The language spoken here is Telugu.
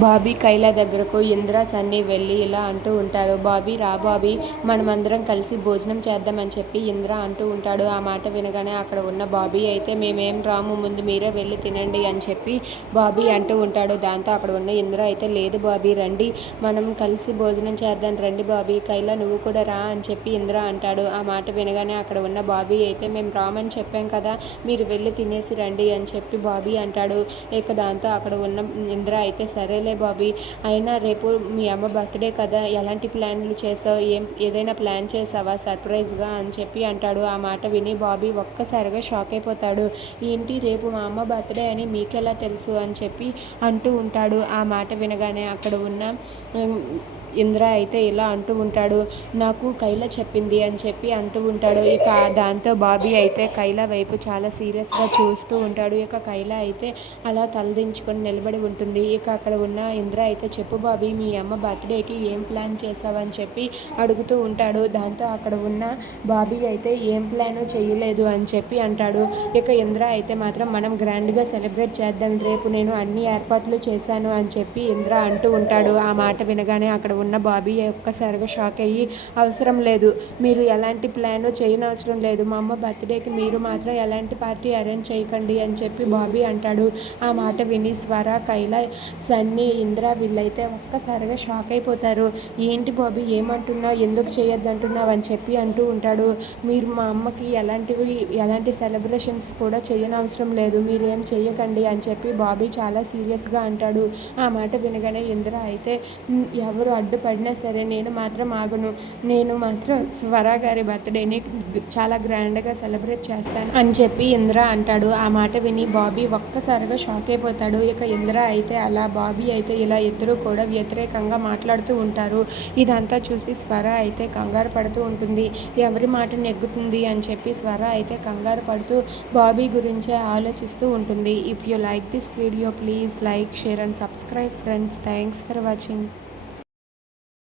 బాబీ కైలా దగ్గరకు ఇంద్ర సన్నీ వెళ్ళి ఇలా అంటూ ఉంటారు. బాబీ రా బాబీ మనమందరం కలిసి భోజనం చేద్దామని చెప్పి ఇంద్ర అంటూ ఉంటాడు. ఆ మాట వినగానే అక్కడ ఉన్న బాబీ అయితే మేమేం రాము ముందు మీరే వెళ్ళి తినండి అని చెప్పి బాబీ అంటూ ఉంటాడు. దాంతో అక్కడ ఉన్న ఇంద్ర అయితే లేదు బాబీ రండి. మనం కలిసి భోజనం చేద్దాం. రండి బాబీ కైలా నువ్వు కూడా రా అని చెప్పి ఇంద్ర అంటాడు. ఆ మాట వినగానే అక్కడ ఉన్న బాబీ అయితే మేము రామని చెప్పాం కదా మీరు వెళ్ళి తినేసి రండి అని చెప్పి బాబీ అంటాడు. ఇక దాంతో అక్కడ ఉన్న ఇంద్ర అయితే సరే సరేలే బాబీ. అయినా రేపు మీ అమ్మ బర్త్డే కదా ఎలాంటి ప్లాన్లు చేసావు? ఏం ఏదైనా ప్లాన్ చేసావా సర్ప్రైజ్గా అని చెప్పి అంటాడు. ఆ మాట విని బాబీ ఒక్కసారిగా షాక్ అయిపోతాడు. ఏంటి రేపు మా అమ్మ బర్త్డే అని మీకెలా తెలుసు అని చెప్పి అంటూ ఉంటాడు. ఆ మాట వినగానే అక్కడ ఉన్న ఇంద్ర అయితే ఇలా అంటూ ఉంటాడు నాకు కైల చెప్పింది అని చెప్పి అంటూ ఉంటాడు. ఇక దాంతో బాబీ అయితే కైల వైపు చాలా సీరియస్గా చూస్తూ ఉంటాడు. ఇక కైల అయితే అలా తలదించుకొని నిలబడి ఉంటుంది. ఇక అక్కడ ఉన్న ఇంద్ర అయితే చెప్పు బాబీ మీ అమ్మ బర్త్డేకి ఏం ప్లాన్ చేసావని చెప్పి అడుగుతూ ఉంటాడు. దాంతో అక్కడ ఉన్న బాబీ అయితే ఏం ప్లాన్ చేయలేదు అని చెప్పి అంటాడు. ఇక ఇంద్ర అయితే మాత్రం మనం గ్రాండ్గా సెలబ్రేట్ చేద్దాం. రేపు నేను అన్ని ఏర్పాట్లు చేశాను అని చెప్పి ఇంద్ర అంటూ ఉంటాడు. ఆ మాట వినగానే అక్కడ ఉన్న బాబీ ఒక్కసారిగా షాక్ అయ్యి అవసరం లేదు మీరు ఎలాంటి ప్లాన్ చేయనవసరం లేదు మా అమ్మ బర్త్డేకి మీరు మాత్రం ఎలాంటి పార్టీ అరేంజ్ చేయకండి అని చెప్పి బాబీ అంటాడు. ఆ మాట విని స్వర కైలా సన్నీ ఇంద్ర వీళ్ళైతే ఒక్కసారిగా షాక్ అయిపోతారు. ఏంటి బాబీ ఏమంటున్నావు? ఎందుకు చేయొద్దంటున్నావు? అని చెప్పి అంటూ ఉంటాడు. మీరు మా అమ్మకి ఎలాంటివి ఎలాంటి సెలబ్రేషన్స్ కూడా చేయనవసరం లేదు మీరు ఏం చేయకండి అని చెప్పి బాబీ చాలా సీరియస్గా అంటాడు. ఆ మాట వినగానే ఇంద్ర అయితే ఎవరు ఎవరు అడ్డుపడినా సరే నేను మాత్రం ఆగను. నేను మాత్రం స్వర గారి బర్త్డేని చాలా గ్రాండ్గా సెలబ్రేట్ చేస్తాను అని చెప్పి ఇంద్ర అంటాడు. ఆ మాట విని బాబీ ఒక్కసారిగా షాక్ అయిపోతాడు. ఇక ఇంద్ర అయితే అలా బాబీ అయితే ఇలా ఇద్దరు కూడా వ్యతిరేకంగా మాట్లాడుతూ ఉంటారు. ఇదంతా చూసి స్వర అయితే కంగారు పడుతూ ఉంటుంది. ఎవరి మాట నెగ్గుతుంది అని చెప్పి స్వర అయితే కంగారు పడుతూ బాబీ గురించే ఆలోచిస్తూ ఉంటుంది. If you like this video please like share and subscribe friends thanks for watching